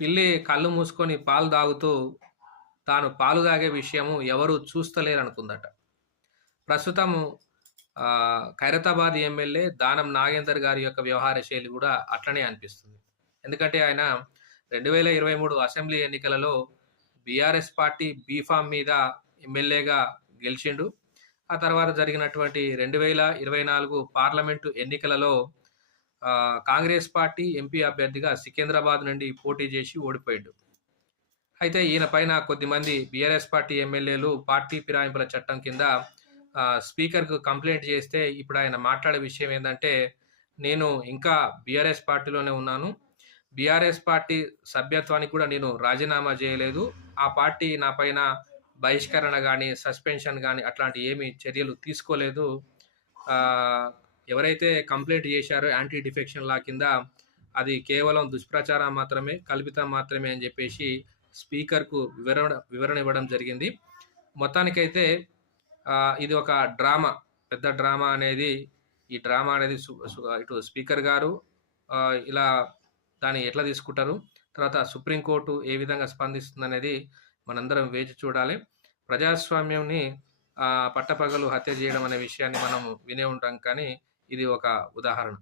పిల్లి కళ్ళు మూసుకొని పాలు తాగుతూ తాను పాలు తాగే విషయము ఎవరు చూస్తలేరనుకుందట. ప్రస్తుతము ఖైరతాబాద్ ఎమ్మెల్యే దానం నాగేందర్ గారి యొక్క వ్యవహార శైలి కూడా అట్లనే అనిపిస్తుంది. ఎందుకంటే ఆయన 2023 అసెంబ్లీ ఎన్నికలలో బీఆర్ఎస్ పార్టీ బీఫామ్ మీద ఎమ్మెల్యేగా గెలిచిండు. ఆ తర్వాత జరిగినటువంటి 2024 పార్లమెంటు ఎన్నికలలో కాంగ్రెస్ పార్టీ ఎంపీ అభ్యర్థిగా సికింద్రాబాద్ నుండి పోటీ చేసి ఓడిపోయాడు. అయితే ఈయన పైన కొద్దిమంది బీఆర్ఎస్ పార్టీ ఎమ్మెల్యేలు పార్టీ ఫిరాయింపుల చట్టం కింద స్పీకర్కు కంప్లైంట్ చేస్తే ఇప్పుడు ఆయన మాట్లాడే విషయం ఏంటంటే, నేను ఇంకా బీఆర్ఎస్ పార్టీలోనే ఉన్నాను, బీఆర్ఎస్ పార్టీ సభ్యత్వానికి కూడా నేను రాజీనామా చేయలేదు, ఆ పార్టీ నా పైన బహిష్కరణ కానీ సస్పెన్షన్ కానీ అట్లాంటి ఏమి చర్యలు తీసుకోలేదు, ఎవరైతే కంప్లైంట్ చేశారో యాంటీ డిఫెక్షన్ లా కింద అది కేవలం దుష్ప్రచారం మాత్రమే, కల్పితం మాత్రమే అని చెప్పేసి స్పీకర్కు వివరణ ఇవ్వడం జరిగింది. మొత్తానికైతే ఇది ఒక డ్రామా, పెద్ద డ్రామా అనేది, ఈ డ్రామా అనేది ఇటు స్పీకర్ గారు ఇలా దాన్ని ఎట్లా తీసుకుంటారు, తర్వాత సుప్రీంకోర్టు ఏ విధంగా స్పందిస్తుంది అనేది మనందరం వేచి చూడాలి. ప్రజాస్వామ్యంని పట్టపగలు హత్య చేయడం అనే విషయాన్ని మనం వినే ఉంటాం, కానీ ఇది ఒక ఉదాహరణ.